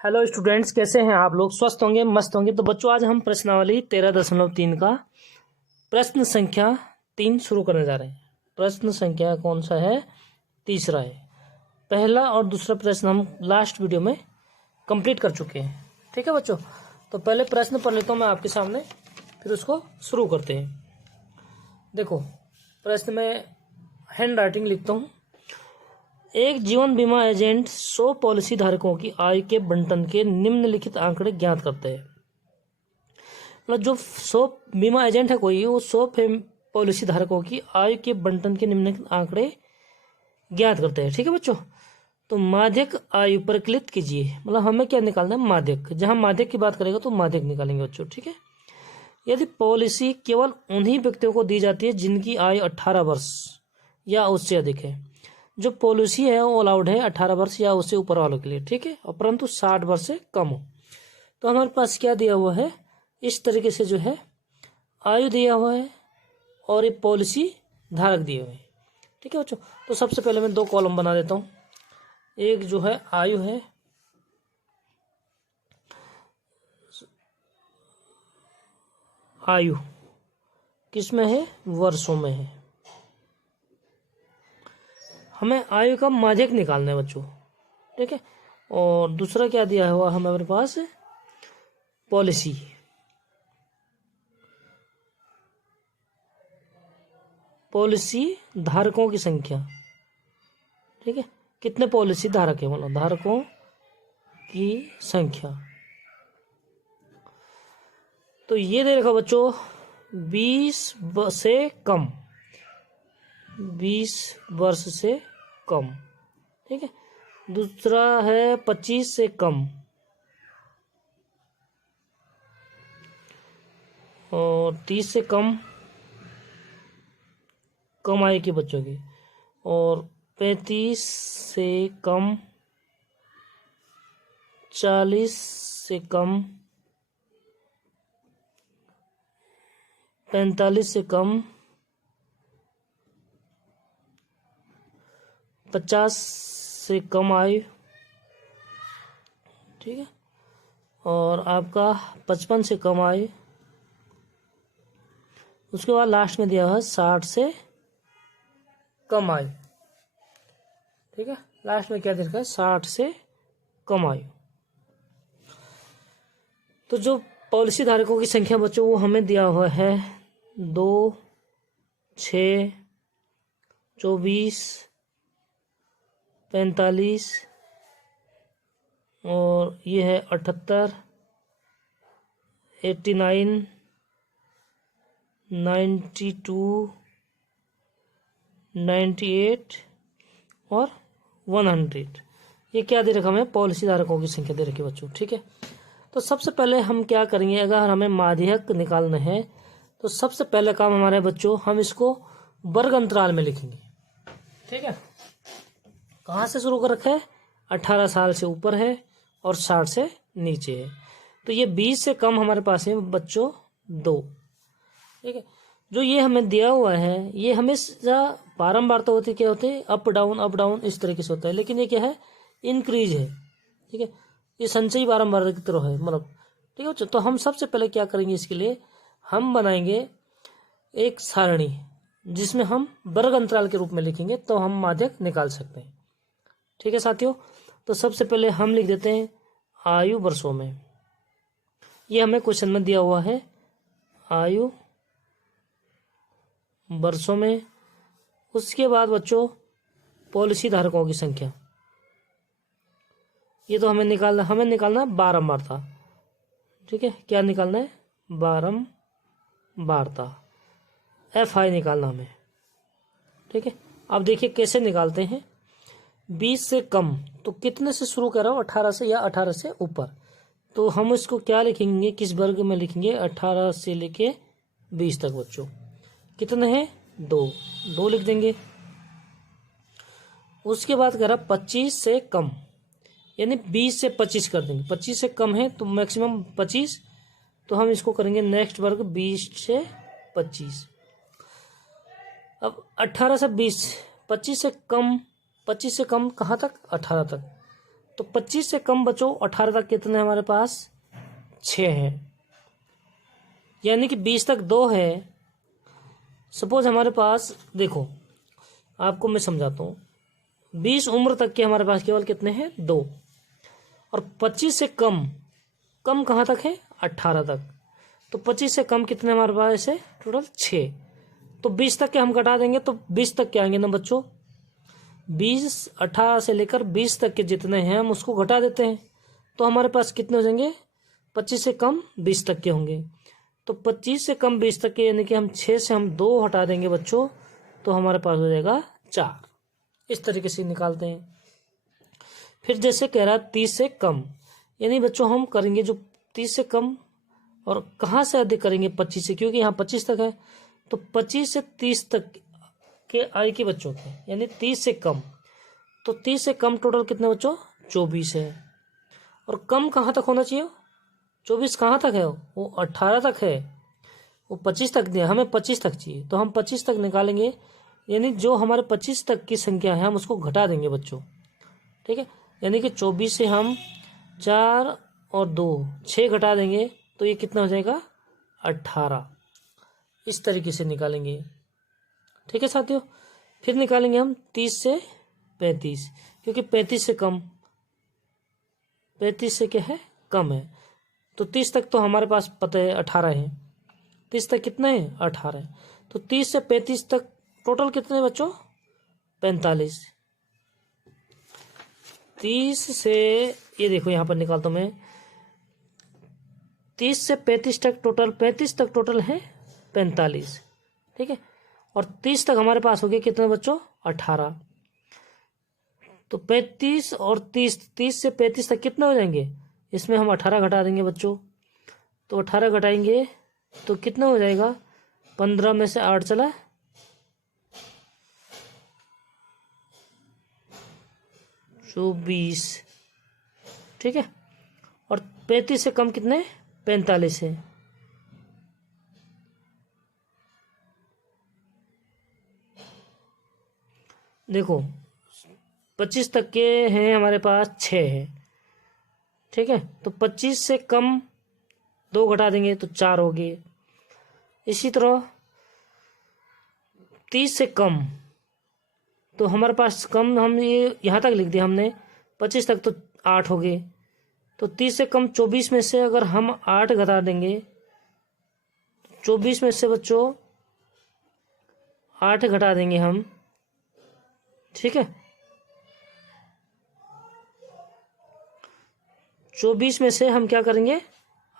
Hello students, कैसे हैं आप लोग? स्वस्थ होंगे, मस्त होंगे। तो बच्चों, आज हम प्रश्नावली 13.3 का प्रश्न संख्या 3 शुरू करने जा रहे हैं। प्रश्न संख्या कौन सा है? तीसरा है। पहला और दूसरा प्रश्न हम लास्ट वीडियो में कंप्लीट कर चुके हैं। ठीक है बच्चों, तो पहले प्रश्न पढ़ लेता हूँ मैं आपके सामने, फिर उसको शुरू करते हैं। देखो, प्रश्न में हैंड राइटिंग लिखता हूँ। एक जीवन बीमा एजेंट 100 पॉलिसी धारकों की आय के बंटन के निम्नलिखित आंकड़े ज्ञात करते हैं। मतलब जो 100 बीमा एजेंट है कोई, वो 100 पॉलिसी धारकों की आय के बंटन के निम्नलिखित आंकड़े ज्ञात करते हैं। ठीक है बच्चों, तो माध्यक आयु पर क्लिक कीजिए। मतलब हमें क्या निकालना है? माध्यक। जहां माध्यक की बात करेगा तो माध्यक निकालेंगे बच्चों। ठीक है, यदि पॉलिसी केवल उन्हीं व्यक्तियों को दी जाती है जिनकी आयु 18 वर्ष या उससे अधिक है। जो पॉलिसी है वो अलाउड है 18 वर्ष या उससे ऊपर वालों के लिए। ठीक है, और परंतु 60 वर्ष से कम हो। तो हमारे पास क्या दिया हुआ है? इस तरीके से जो है आयु दिया हुआ है और ये पॉलिसी धारक दिए हुए हैं। ठीक है बच्चों, तो सबसे पहले मैं 2 कॉलम बना देता हूँ। एक जो है आयु है, आयु किसमें है? वर्षों में है। हमें आयु का माध्यक निकालना है बच्चों। ठीक है, और दूसरा क्या दिया हुआ हमें हमारे पास? पॉलिसी। पॉलिसी धारकों की संख्या। ठीक है, कितने पॉलिसी धारक है, मतलब धारकों की संख्या। तो ये दे रखा बच्चों 20 से कम, 20 वर्ष से कम। ठीक है, दूसरा है 25 से कम और 30 से कम आयु के बच्चों की, और 35 से कम, 40 से कम, 45 से कम, 50 से कम आयु। ठीक है, और आपका 55 से कम आयु। उसके बाद लास्ट में दिया हुआ है 60 से कम आयु। ठीक है, लास्ट में क्या दे रखा है? 60 से कम आयु। तो जो पॉलिसी धारकों की संख्या बच्चों वो हमें दिया हुआ है 2, 6, 24, 45 और ये है 78, 89, 92, 98 और 100। ये क्या दे रखा हमें? पॉलिसी धारकों की संख्या दे रखी बच्चों। ठीक है, तो सबसे पहले हम क्या करेंगे? अगर हमें माध्यक निकालना है तो सबसे पहले काम हमारे बच्चों, हम इसको वर्ग अंतराल में लिखेंगे। ठीक है, कहाँ से शुरू कर रखा है? 18 साल से ऊपर है और 60 से नीचे है। तो ये 20 से कम हमारे पास है बच्चों 2। ठीक है, जो ये हमें दिया हुआ है ये हमेशा बारंबार तो होती क्या होती है? अप डाउन इस तरीके से होता है, लेकिन ये क्या है? इंक्रीज है। ठीक है, ये संचयी बारंबार की तरह है, मतलब। ठीक है, तो हम सबसे पहले क्या करेंगे? इसके लिए हम बनाएंगे एक सारणी जिसमें हम वर्ग अंतराल के रूप में लिखेंगे, तो हम माध्यक निकाल सकते हैं। ठीक है साथियों, तो सबसे पहले हम लिख देते हैं आयु वर्षों में। ये हमें क्वेश्चन में दिया हुआ है, आयु वर्षों में। उसके बाद बच्चों पॉलिसी धारकों की संख्या, ये तो हमें निकालना बारंबारता। ठीक है, क्या निकालना है? बारंबारता, FI निकालना हमें। ठीक है, अब देखिए कैसे निकालते हैं। 20 से कम तो कितने से शुरू कर रहा हूँ? 18 से या 18 से ऊपर। तो हम इसको क्या लिखेंगे? किस वर्ग में लिखेंगे? 18 से लेके 20 तक बच्चों। कितने हैं? 2 लिख देंगे। उसके बाद कह रहा 25 से कम, यानी 20 से 25 कर देंगे। 25 से कम है तो मैक्सिमम 25, तो हम इसको करेंगे नेक्स्ट वर्ग 20 से 25। अब 18 से 20, 25 से कम कहाँ तक? 18 तक। तो 25 से कम बच्चों 18 तक कितने हमारे पास 6 है, यानी कि 20 तक 2 है। सपोज हमारे पास देखो, आपको मैं समझाता हूँ, 20 उम्र तक के हमारे पास केवल कितने हैं 2, और 25 से कम, कम कहाँ तक है 18 तक, तो 25 से कम कितने हमारे पास है टोटल 6। तो 20 तक के हम घटा देंगे तो 20 तक के आएंगे ना बच्चों, 20 18 से लेकर 20 तक के जितने हैं हम उसको घटा देते हैं, तो हमारे पास कितने हो जाएंगे 25 से कम 20 तक के होंगे। तो 25 से कम 20 तक के यानी कि हम 6 से हम 2 हटा देंगे बच्चों, तो हमारे पास हो जाएगा 4। इस तरीके से निकालते हैं। फिर जैसे कह रहा है 30 से कम, यानी बच्चों हम करेंगे जो 30 से कम और कहाँ से अधिक करेंगे 25 से, क्योंकि यहाँ 25 तक है, तो 25 से 30 तक के आय के बच्चों के, यानी 30 से कम, तो 30 से कम टोटल कितने बच्चों 24 है। और कम कहाँ तक होना चाहिए, 24 कहाँ तक है, वो 18 तक है, वो 25 तक दिया, हमें 25 तक चाहिए, तो हम 25 तक निकालेंगे, यानी जो हमारे 25 तक की संख्या है हम उसको घटा देंगे बच्चों, ठीक है। यानी कि 24 से हम 4 और 2 6 घटा देंगे, तो ये कितना हो जाएगा 18। इस तरीके से निकालेंगे, ठीक है साथियों। फिर निकालेंगे हम 30 से 35, क्योंकि 35 से कम, 35 से क्या है कम है, तो 30 तक तो हमारे पास पता है 18 है, 30 तक कितना है 18 है, तो 30 से 35 तक टोटल कितने बच्चों 45। 30 से, ये देखो यहाँ पर निकालता हूँ मैं, 30 से 35 तक टोटल, 35 तक टोटल है 45, ठीक है। और 30 तक हमारे पास हो गए कितने बच्चों 18, तो 35 और 30, 30 से 35 तक कितने हो जाएंगे, इसमें हम 18 घटा देंगे बच्चों, तो 18 घटाएंगे तो कितना हो जाएगा, 15 में से 8 चला 24, ठीक है। और 35 से कम कितने 45 है, देखो 25 तक के हैं हमारे पास 6 है, ठीक है। तो 25 से कम 2 घटा देंगे तो 4 हो गए। इसी तरह 30 से कम, तो हमारे पास कम, हम ये यहाँ तक लिख दिया हमने, 25 तक तो 8 हो गए, तो 30 से कम 24 में से अगर हम 8 घटा देंगे, 24 में से बच्चों 8 घटा देंगे हम, ठीक है। 24 में से हम क्या करेंगे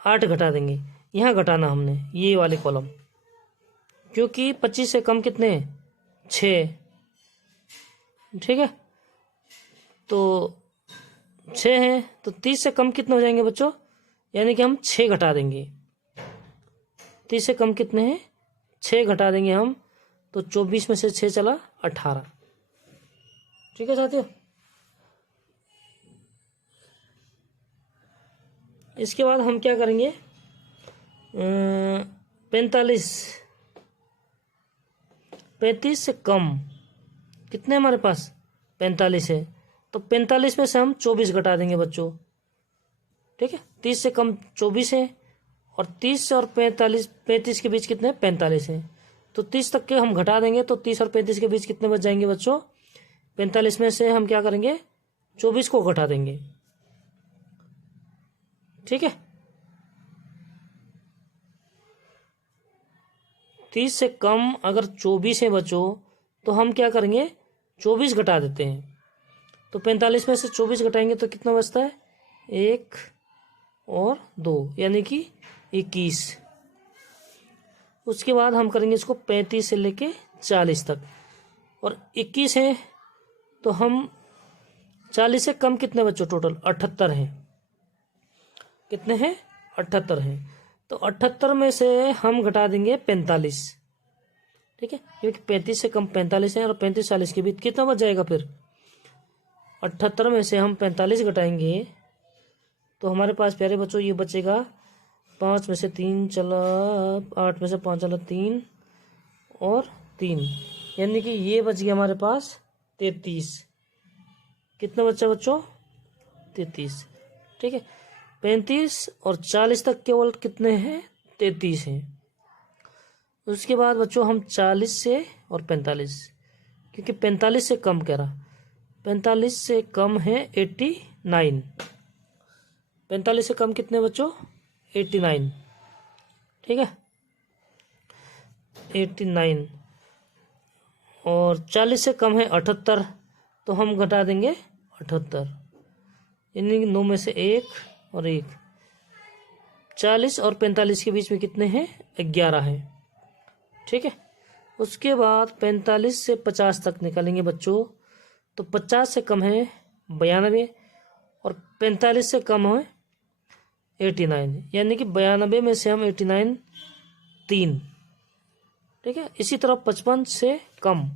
8 घटा देंगे, यहाँ घटाना हमने ये वाले कॉलम, क्योंकि 25 से कम कितने 6, ठीक है। तो 6 है, तो 30 से कम कितने हो जाएंगे बच्चों, यानी कि हम 6 घटा देंगे, 30 से कम कितने हैं 6 घटा देंगे हम, तो 24 में से 6 चला 18, ठीक है साथियों। इसके बाद हम क्या करेंगे 35 से कम कितने हमारे पास 45 है, तो 45 में से हम 24 घटा देंगे बच्चों, ठीक है। 30 से कम 24 है, और 30 और 35 के बीच कितने 45 है, तो 30 तक के हम घटा देंगे, तो 30 और 35 के बीच कितने बच जाएंगे बच्चों, 45 में से हम क्या करेंगे 24 को घटा देंगे, ठीक है। 30 से कम अगर 24 है बच्चों, तो हम क्या करेंगे 24 घटा देते हैं, तो 45 में से 24 घटाएंगे तो कितना बचता है 1 और 2, यानी कि 21। उसके बाद हम करेंगे इसको 35 से लेके 40 तक, और 21 है, तो हम 40 से कम कितने बच्चों टोटल 78 हैं, कितने हैं 78 हैं, तो 78 में से हम घटा देंगे 45, ठीक है, क्योंकि 35 से कम 45 है, और 35 40 के बीच कितना बच जाएगा, फिर 78 में से हम 45 घटाएंगे, तो हमारे पास प्यारे बच्चों ये बचेगा 5 में से 3 चला 8 में से 5 चला 3 और 3, यानी कि ये बच गया हमारे पास 33। कितना बच्चा बच्चों 33। ठीक है, 35 और 40 तक केवल कितने हैं? 33 हैं। उसके बाद बच्चों हम 40 से और 45, क्योंकि 45 से कम कह रहा, 45 से कम है 89। 45 से कम कितने बच्चों? 89। ठीक है, 89। और 40 से कम है 78, तो हम घटा देंगे 78, यानी 9 में से 1 और 1। 40 और 45 के बीच में कितने हैं? 11 हैं। ठीक है, उसके बाद 45 से 50 तक निकालेंगे बच्चों, तो 50 से कम है 92 और 45 से कम है 89, यानी कि 92 में से हम 89 3। ठीक है, इसी तरह 55 से कम,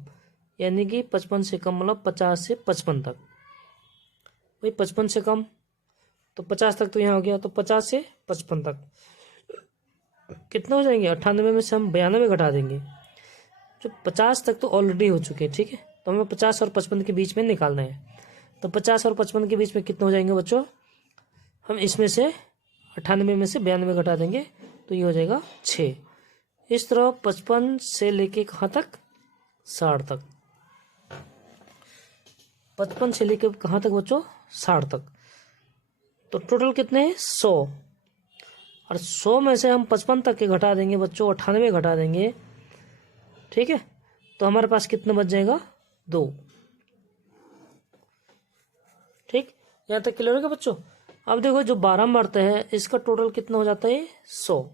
यानी कि 55 से कम मतलब 50 से 55 तक। भाई 55 से कम तो 50 तक तो यहाँ हो गया, तो 50 से 55 तक कितने हो जाएंगे? 98 में से हम 92 घटा देंगे, जो 50 तक तो ऑलरेडी हो चुके हैं। ठीक है, तो हमें 50 और 55 के बीच में निकालना है। तो 50 और 55 के बीच में कितने हो जाएंगे बच्चों? हम इसमें से 98 में से 92 घटा देंगे, तो ये हो जाएगा 6। इस तरह 55 से लेके कहाँ तक? 60 तक। 55 से लेके कहाँ तक बच्चों? 60 तक। तो टोटल कितने हैं? 100। और 100 में से हम 55 तक के घटा देंगे बच्चों, 98 घटा देंगे। ठीक है, तो हमारे पास कितना बच जाएगा? 2। ठीक, यहाँ तक क्लियर होगा बच्चों? अब देखो जो 12 बढ़ता है इसका टोटल कितना हो जाता है? 100,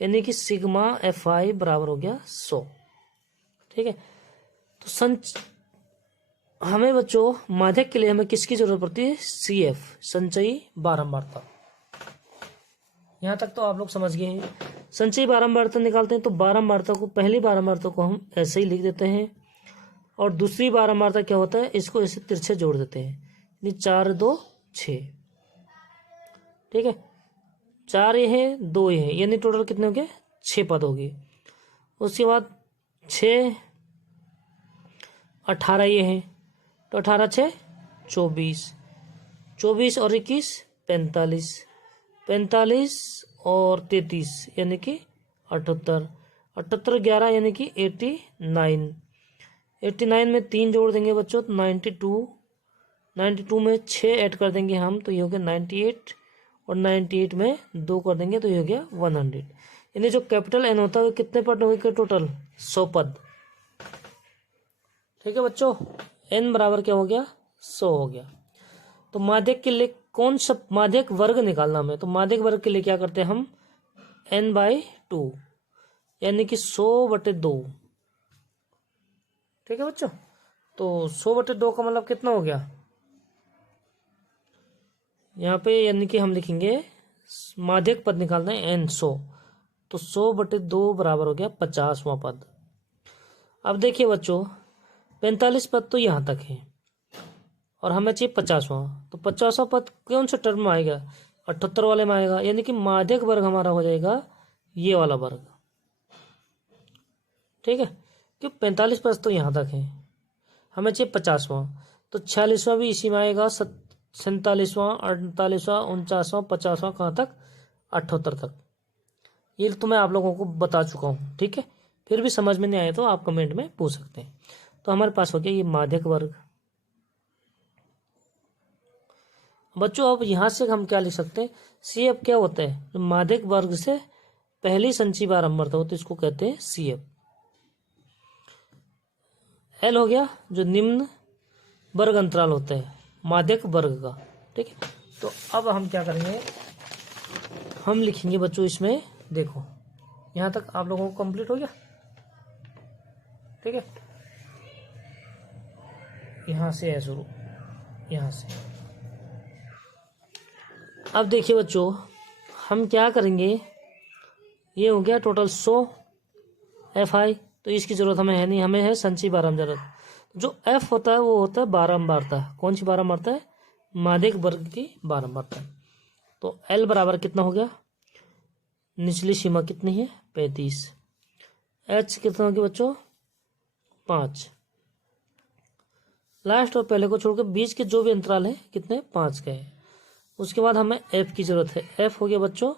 यानी कि सिग्मा FI बराबर हो गया 100। ठीक है, तो हमें बच्चों माध्यक के लिए हमें किसकी जरूरत पड़ती है? CF, संचयी बारंबारता। यहाँ तक तो आप लोग समझ गए हैं। संचयी बारंबारता निकालते हैं तो बारंबारता को, पहली बारंबारता को हम ऐसे ही लिख देते हैं, और दूसरी बारंबारता क्या होता है? इसको ऐसे तिरछे जोड़ देते हैं, यानी 4 2 6। ठीक है, 4 ये है, 2 ये है, यानी टोटल कितने हो गए? 6 पद हो गए। उसके बाद 6 18 ये है, तो 18 6 24, 24 और 21 45, 45 और 33 यानी कि 78, 78 11 यानी कि 89, 89 में 3 जोड़ देंगे बच्चों तो 92, 92 में 6 ऐड कर देंगे हम तो ये हो गया 98, और 98 में 2 कर देंगे तो ये हो गया 100। यानी जो कैपिटल N होता है वो कितने पद हो गए टोटल? 100 पद। ठीक है बच्चों, N बराबर क्या हो गया? 100 हो गया। तो माध्यक के लिए कौन सा माध्यक वर्ग निकालना हमें? तो माध्यक वर्ग के लिए क्या करते हैं हम? N/2 यानी कि 100/2। ठीक है बच्चों, तो 100/2 का मतलब कितना हो गया यहाँ पे? यानी कि हम लिखेंगे माध्यक पद निकालना है N 100, तो 100/2 बराबर हो गया 50वां पद। अब देखिए बच्चों 45 पद तो यहाँ तक है और हमें चाहिए 50वां, तो 50वां पद कौन सा टर्म में आएगा? 78 वाले में आएगा, यानी कि माध्यक वर्ग हमारा हो जाएगा ये वाला वर्ग। ठीक है, क्यों? 45 पद तो यहाँ तक है, हमें चाहिए 50वां, तो 46वां भी इसी में आएगा, 47वां 48वां 49वां 50वां कहाँ तक? 78 तक। ये तो मैं आप लोगों को बता चुका हूँ। ठीक है, फिर भी समझ में नहीं आया तो आप कमेंट में पूछ सकते हैं। तो हमारे पास हो गया ये माध्यक वर्ग। बच्चों अब यहाँ से हम क्या लिख सकते हैं? CF क्या होता है? माध्यक वर्ग से पहली संचयी बारंबारता होती है, इसको कहते हैं CF। L हो गया जो निम्न वर्ग अंतराल होता है माध्यक वर्ग का। ठीक है, तो अब हम क्या करेंगे? हम लिखेंगे बच्चों इसमें, देखो यहाँ तक आप लोगों को कंप्लीट हो गया। ठीक है, यहाँ से है शुरू, यहाँ से। अब देखिए बच्चों हम क्या करेंगे? ये हो गया टोटल 100 FI, तो इसकी जरूरत हमें है नहीं, हमें है संचयी बारंबारता। जो F होता है वो होता है बारंबारता। कौन सी बारंबारता है? माध्यक वर्ग की बारंबारता। तो L बराबर कितना हो गया? निचली सीमा कितनी है? 35। H कितना हो गया बच्चों? 5। लास्ट और पहले को छोड़कर बीच के जो भी अंतराल है कितने 5 के हैं। उसके बाद हमें एफ की जरूरत है। एफ हो गया बच्चों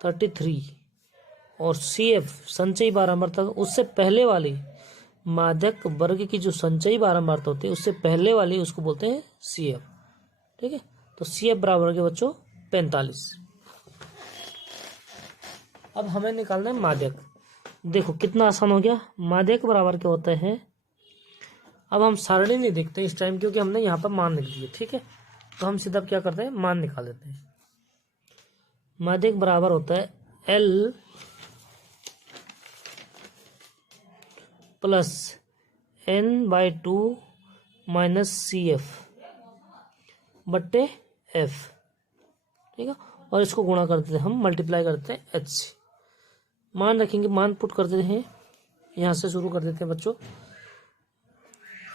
33 और सी एफ संचयी बारंबारता उससे पहले वाली माध्यक वर्ग की जो संचयी बारंबारता होती है उससे पहले वाली उसको बोलते हैं सी एफ। ठीक है, तो सी एफ बराबर हो गया बच्चों 45। अब हमें निकालना है माध्यक। देखो कितना आसान हो गया। माध्यक बराबर क्या होता है। अब हम सारणी नहीं देखते इस टाइम क्योंकि हमने यहाँ पर मान लिख दिए। ठीक है, तो हम सीधा क्या करते हैं मान निकाल देते हैं। माध्यक बराबर होता है L plus n/2 minus C F बट्टे एफ। ठीक है, और इसको गुणा कर देते हैं हम, मल्टीप्लाई करते हैं एच से। मान रखेंगे, मान पुट कर देते हैं, यहाँ से शुरू कर देते हैं बच्चों।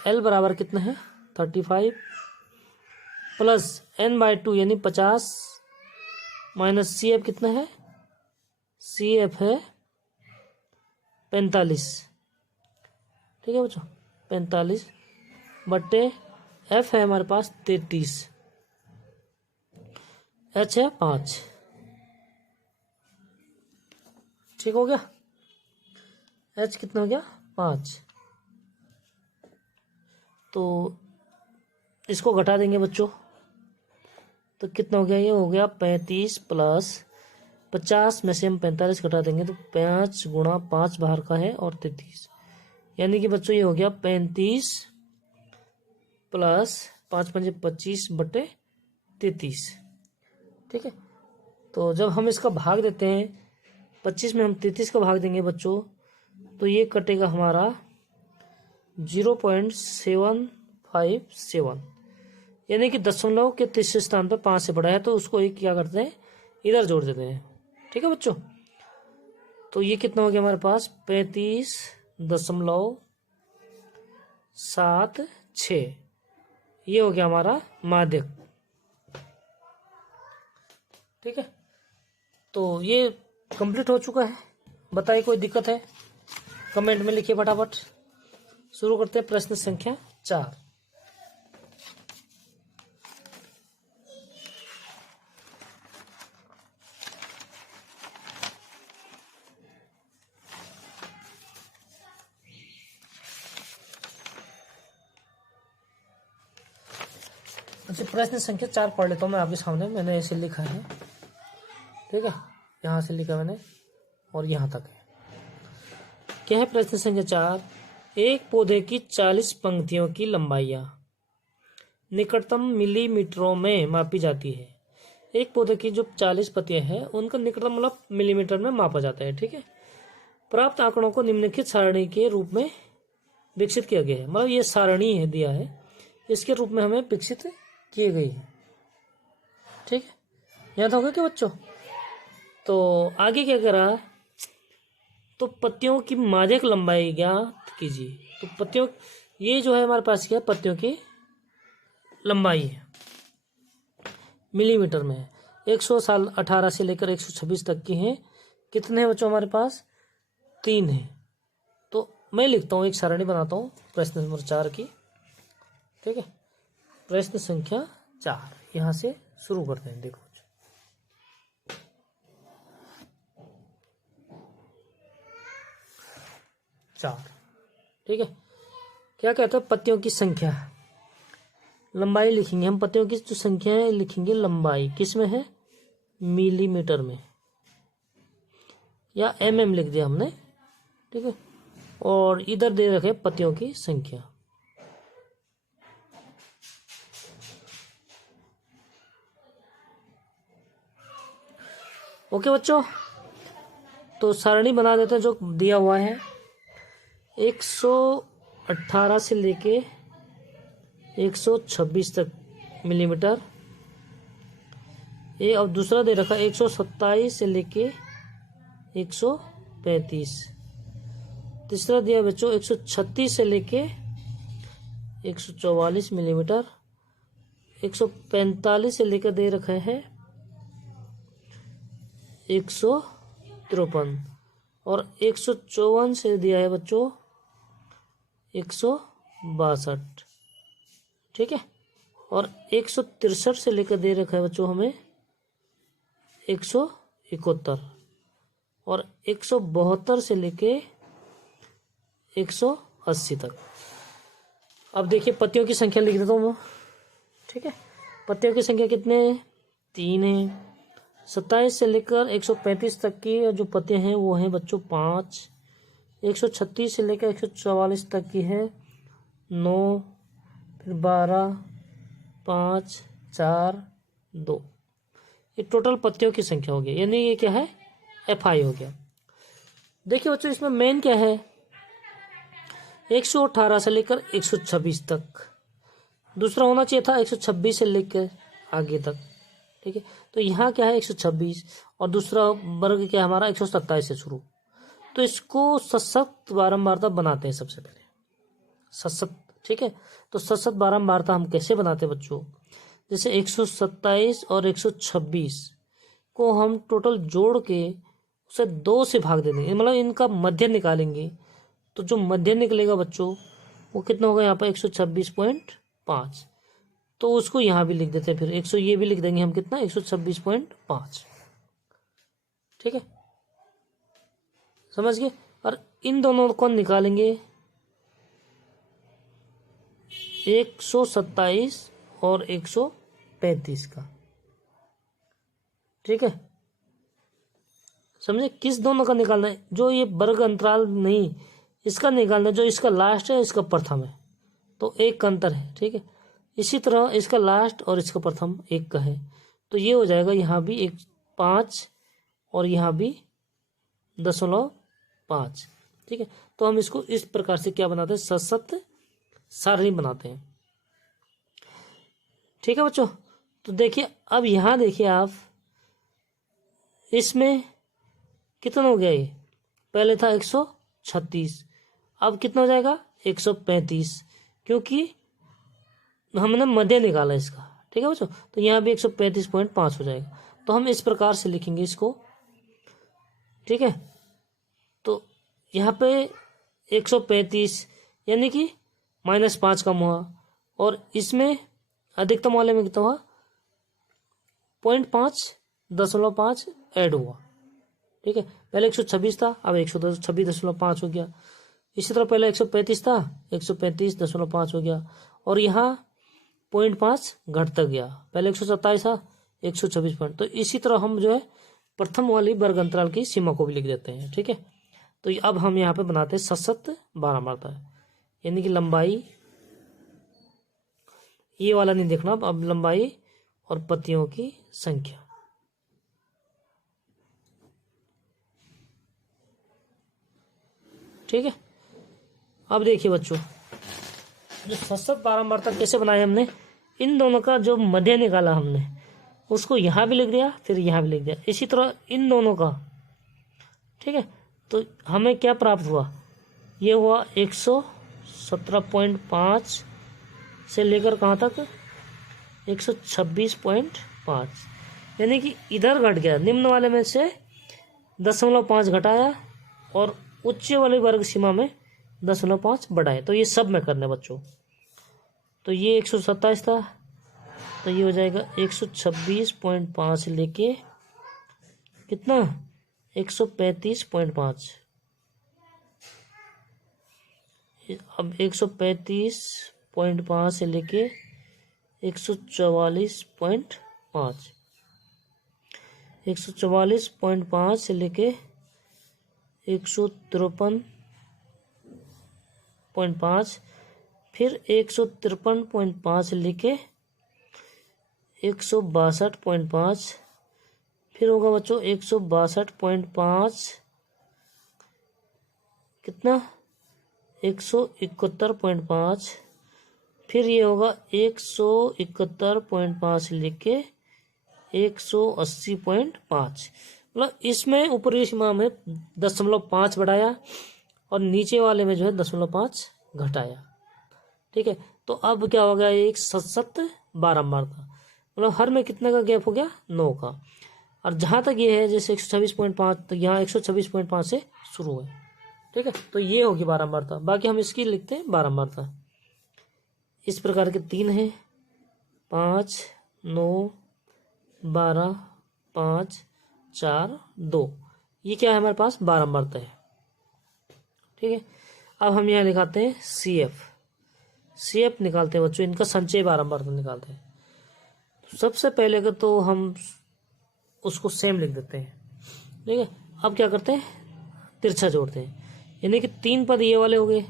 एल बराबर कितना है 35 प्लस n/2 यानी 50 माइनस सी एफ कितना है, सी एफ है 45। ठीक है बच्चों 45 बट्टे एफ है हमारे पास 33, एच है 5। ठीक हो गया, एच कितना हो गया 5। तो इसको घटा देंगे बच्चों, तो कितना हो गया, ये हो गया 35 प्लस 50 में से हम 45 घटा देंगे तो 5 गुणा 5 बाहर का है और 33, यानी कि बच्चों ये हो गया 35 प्लस 5 पंजे 25 बटे 33। ठीक है, तो जब हम इसका भाग देते हैं 25 में हम 33 का भाग देंगे बच्चों, तो ये कटेगा हमारा 0.757, यानी कि दशमलव के तीसरे स्थान पर 5 से बड़ा है तो उसको एक क्या करते हैं इधर जोड़ देते हैं। ठीक है बच्चों, तो ये कितना हो गया हमारे पास 35.76, ये हो गया हमारा माध्यक। ठीक है, तो ये कंप्लीट हो चुका है। बताइए कोई दिक्कत है कमेंट में लिखिए फटाफट। शुरू करते हैं प्रश्न संख्या 4। अच्छा, प्रश्न संख्या 4 पढ़ लेता हूँ मैं आपके सामने। मैंने ऐसे लिखा है, ठीक है, यहाँ से लिखा मैंने और यहाँ तक है। क्या है प्रश्न संख्या 4, एक पौधे की 40 पंक्तियों की लंबाइयाँ निकटतम मिलीमीटरों में मापी जाती है। एक पौधे की जो 40 पत्तियां हैं उनका निकटतम मतलब मिलीमीटर में मापा जाता है। ठीक है, प्राप्त आंकड़ों को निम्नलिखित सारणी के रूप में विकसित किया गया है। मतलब ये सारणी है दिया है, इसके रूप में हमें विकसित किए गई है। ठीक है, याद होगा क्या बच्चों। तो आगे क्या करा, तो पत्तियों की माध्यक लंबाई ज्ञात कीजिए। तो पत्तियों, ये जो है हमारे पास क्या पत्तियों की लंबाई है मिलीमीटर में है। 118 से लेकर 126 तक की है। कितने हैं बच्चों हमारे पास, 3 है। तो मैं लिखता हूँ, एक सारणी बनाता हूँ प्रश्न नंबर 4 की। ठीक है, प्रश्न संख्या 4 यहाँ से शुरू करते हैं। देखो 4, ठीक है, क्या कहता है पत्तियों की संख्या, लंबाई लिखेंगे हम। पत्तियों की जो संख्या है लिखेंगे लंबाई किस में है, मिलीमीटर में, या mm लिख दिया हमने। ठीक है, और इधर दे रखे पत्तियों की संख्या। ओके बच्चों, तो सारणी बना देते हैं जो दिया हुआ है। 118 से लेके 126 तक मिलीमीटर, ये और दूसरा दे रखा 127 से लेके 135। तीसरा दिया बच्चों 136 से लेके 144 मिलीमीटर। 145 से लेकर दे रखा है 153, और 154 से दिया है बच्चों 162। ठीक है। और 163 से लेकर दे रखा है बच्चों हमें 171 और 172 से लेके 180 तक। अब देखिए पत्तियों की संख्या लिख देता हूँ, ठीक है। पत्तियों की संख्या कितने हैं? 3 है। 27 से लेकर 135 तक की जो पत्तियां हैं वो हैं बच्चों 5। 136 से लेकर 144 तक की है 9, फिर 12, 5, 4, 2। ये टोटल पत्तियों की संख्या हो गई, यानी ये क्या है? FI हो गया। देखिए बच्चों इसमें मेन क्या है? 118 से लेकर 126 तक। दूसरा होना चाहिए था 126 से लेकर आगे तक, ठीक है। तो यहाँ क्या है? 126 और दूसरा वर्ग क्या है हमारा? 127 से शुरू। तो इसको सशक्त बारंबारता बनाते हैं सबसे पहले, सशक्त, ठीक है। तो सशक्त बारंबारता हम कैसे बनाते हैं बच्चों? जैसे 127 और 126 को हम टोटल जोड़ के उसे 2 से भाग दे देंगे, मतलब इनका मध्य निकालेंगे। तो जो मध्य निकलेगा बच्चों वो कितना होगा? यहाँ पर 126.5। तो उसको यहाँ भी लिख देते हैं, फिर 100 ये भी लिख देंगे हम, कितना? 126.5, ठीक है। समझ गए? और इन दोनों को निकालेंगे 127 और 135 का, ठीक है। समझे? किस दोनों का निकालना है? जो ये वर्ग अंतराल नहीं, इसका निकालना है। जो इसका लास्ट है इसका प्रथम है, तो एक का अंतर है, ठीक है। इसी तरह इसका लास्ट और इसका प्रथम एक का है, तो ये हो जाएगा यहाँ भी 5 और यहाँ भी 0.5, ठीक है। तो हम इसको इस प्रकार से क्या बनाते हैं? सशक्त सारणी बनाते हैं, ठीक है बच्चों। तो देखिए अब यहाँ देखिए आप, इसमें कितना हो गया? ये पहले था 136, अब कितना हो जाएगा? 135, क्योंकि हमने मध्य निकाला इसका, ठीक है बच्चों। तो यहाँ भी 135.5 हो जाएगा। तो हम इस प्रकार से लिखेंगे इसको, ठीक है। तो यहाँ पे 135 यानी कि -5 कम हुआ, और इसमें अधिकतम वाले में कितना हुआ? 0.5, 0.5 ऐड हुआ, ठीक है। पहले 126 था, अब 126.5 हो गया। इसी तरह पहले 135 था, 135.5 हो गया, और यहाँ 0.5 घटता गया। पहले 127 था, 126 पॉइंट। तो इसी तरह हम जो है प्रथम वाली वर्ग अंतराल की सीमा को भी लिख देते हैं, ठीक है। तो अब हम यहाँ पे बनाते हैं सशक्त बारंबारता, यानी कि लंबाई, ये वाला नहीं देखना अब लंबाई और पत्तियों की संख्या, ठीक है। अब देखिए बच्चों, जो सशक्त बारंबारता कैसे बनाए हमने? इन दोनों का जो मध्य निकाला हमने उसको यहाँ भी लिख दिया, फिर यहाँ भी लिख दिया। इसी तरह इन दोनों का, ठीक है। तो हमें क्या प्राप्त हुआ? ये हुआ 117.5 से लेकर कहाँ तक? 126.5, यानी कि इधर घट गया। निम्न वाले में से 0.5 घटाया और उच्च वाले वर्ग सीमा में 0.5 बढ़ाए। तो ये सब में करने बच्चों। तो ये 127 था, तो ये हो जाएगा 126.5 लेके कितना? 135.5। अब 135.5 से लेके 144.5, 144.5 से लेके 153.5, फिर 153.5 से लेके 162.5, फिर होगा बच्चों 162.5 कितना? 171.5, फिर ये होगा 171.5 से लेके 180.5। मतलब इसमें ऊपरी सीमा में 0.5 बढ़ाया और नीचे वाले में जो है 0.5 घटाया, ठीक है। तो अब क्या हो गया? एक सशक्त बारंबारता, मतलब हर में कितने का गैप हो गया? 9 का। और जहाँ तक ये है जैसे 126.5, तो यहाँ 126.5 से शुरू है, ठीक है। तो ये होगी बारंबारता। बाकी हम इसकी लिखते हैं बारंबारता। इस प्रकार के 3 हैं, 5, 9, 12, 5, 4, 2। ये क्या है हमारे पास? बारंबारता है। ठीक है, अब हम यहाँ निकालते हैं सी एफ निकालते हैं बच्चों, इनका संचय बारंबारता निकालते हैं। सबसे पहले का तो हम उसको सेम लिख देते हैं। ठीक है, अब क्या करते हैं? तिरछा जोड़ते हैं, यानी कि 3 पद ये वाले हो गए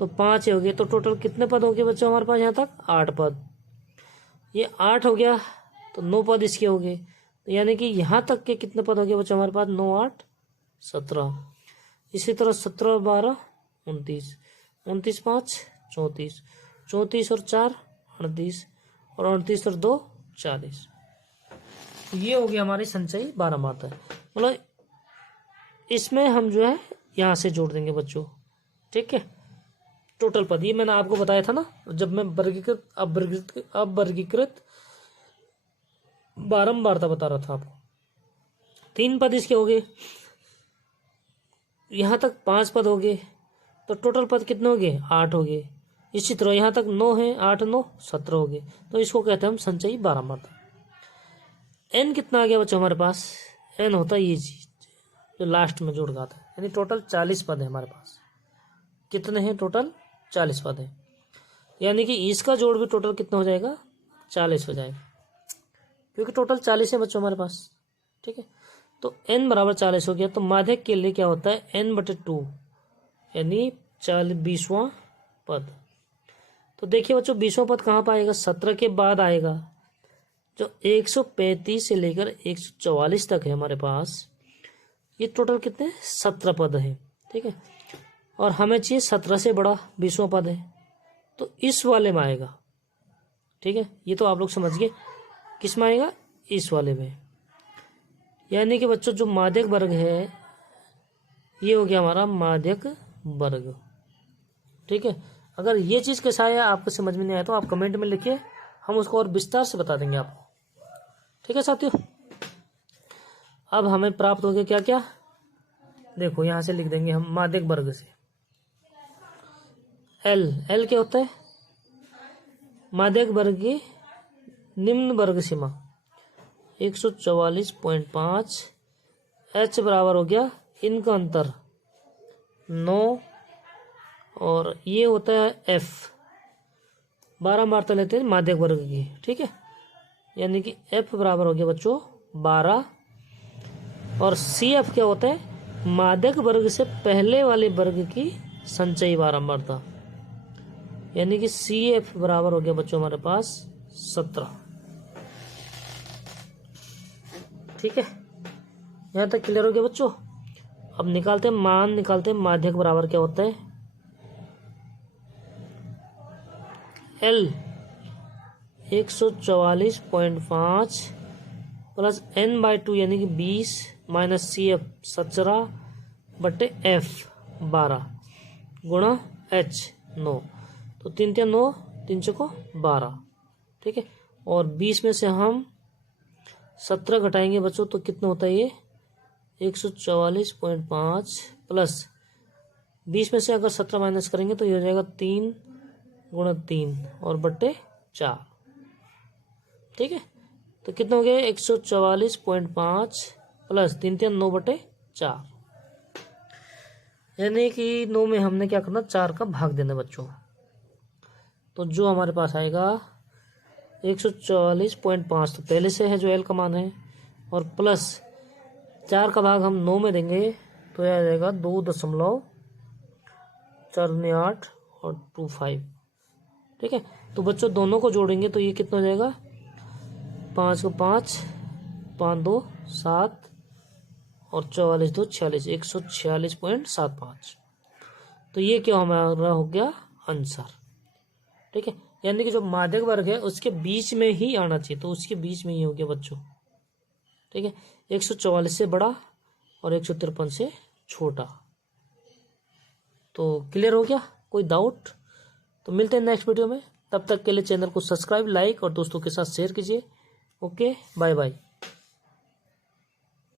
तो 5 हो गए, तो टोटल कितने पद हो गए बच्चों हमारे पास यहाँ तक? 8 पद। ये 8 हो गया तो 9 पद इसके हो गए, तो यानी कि यहाँ तक के कितने पद हो गए बच्चों हमारे पास? 9, 8, 17। इसी तरह 17, 12, 29, 29, 5, 34, 34 और 4, 38, और 38 और 2, 40। ये हो गया हमारी संचयी बारंबारता। मतलब इसमें हम जो है यहाँ से जोड़ देंगे बच्चों। ठीक है, टोटल पद ये मैंने आपको बताया था ना, जब मैं वर्गीकृत बारंबारता बता रहा था आपको। 3 पद इसके हो गए, यहाँ तक 5 पद हो गए, तो टोटल पद कितने हो गए? 8 हो गए। इसी तरह यहाँ तक 9 है, 8, 9, 17 हो गए, तो इसको कहते हैं हम संचयी बारंबारता। एन कितना आ गया बच्चों हमारे पास? एन होता है ये चीज जो लास्ट में जोड़ आता है, यानी टोटल 40 पद है हमारे पास। कितने हैं? टोटल 40 पद है, यानी कि इसका जोड़ भी टोटल कितना हो जाएगा? 40 हो जाएगा, क्योंकि टोटल 40 है बच्चों हमारे पास। ठीक है, तो n बराबर 40 हो गया, तो माध्यक के लिए क्या होता है? n/2, यानी 20वां पद। तो देखिए बच्चों 20वां पद कहाँ पर आएगा? 17 के बाद आएगा। जो 135 से लेकर 144 तक है हमारे पास, ये टोटल कितने? 17 पद है। ठीक है, और हमें चाहिए 17 से बड़ा 20वां पद है, तो इस वाले में आएगा। ठीक है, ये तो आप लोग समझ गए किस में आएगा? इस वाले में। यानी कि बच्चों जो माध्यक वर्ग है ये हो गया हमारा माध्यक वर्ग। ठीक है, अगर ये चीज़ कैसा है आपको समझ में नहीं आया तो आप कमेंट में लिखिए, हम उसको और विस्तार से बता देंगे आपको। ठीक है साथियों, अब हमें प्राप्त हो गया क्या क्या? देखो यहाँ से लिख देंगे हम माध्यक वर्ग से एल क्या होता है? माध्यक वर्ग की निम्न वर्ग सीमा 144.5। एच बराबर हो गया इनका अंतर 9, और ये होता है एफ। बारंबारता लेते हैं माध्यक वर्ग की। ठीक है, यानी कि एफ बराबर हो गया बच्चों 12, और सी एफ क्या होता है? माध्यक वर्ग से पहले वाले वर्ग की संचयी बारंबारता, यानी कि सी एफ बराबर हो गया बच्चों हमारे पास 17। ठीक है, यहाँ तक क्लियर हो गया बच्चों। अब निकालते हैं मान, निकालते हैं माध्यक बराबर क्या होता है? एल 144.5 प्लस n/2 यानी कि 20 माइनस सी एफ 17/f 12 गुणा h 9, तो 3 × 9, 3 × 12। ठीक है, और 20 में से हम 17 घटाएंगे बच्चों तो कितना होता है? ये 144.5 प्लस 20 में से अगर 17 माइनस करेंगे तो ये हो जाएगा 3 × 3 और बट्टे 4। ठीक है, तो कितना हो गया? 144.5 प्लस 3 × 9/4, यानी कि 9 में हमने क्या करना? 4 का भाग देना बच्चों। तो जो हमारे पास आएगा 144.5 तो पहले से है जो एल का मान है, और प्लस 4 का भाग हम 9 में देंगे तो यह आ जाएगा 2.498 और 25। ठीक है, तो बच्चों दोनों को जोड़ेंगे तो ये कितना हो जाएगा? 5 को 5, 5 2 7 और 44 2 46, 146.75। तो ये क्या हमारा हो गया आंसर। ठीक है, यानी कि जो माध्यक वर्ग है उसके बीच में ही आना चाहिए, तो उसके बीच में ही हो गया बच्चों। ठीक है, 144 से बड़ा और 153 से छोटा। तो क्लियर हो गया? कोई डाउट? तो मिलते हैं नेक्स्ट वीडियो में, तब तक के लिए चैनल को सब्सक्राइब, लाइक और दोस्तों के साथ शेयर कीजिए। Okay, bye bye.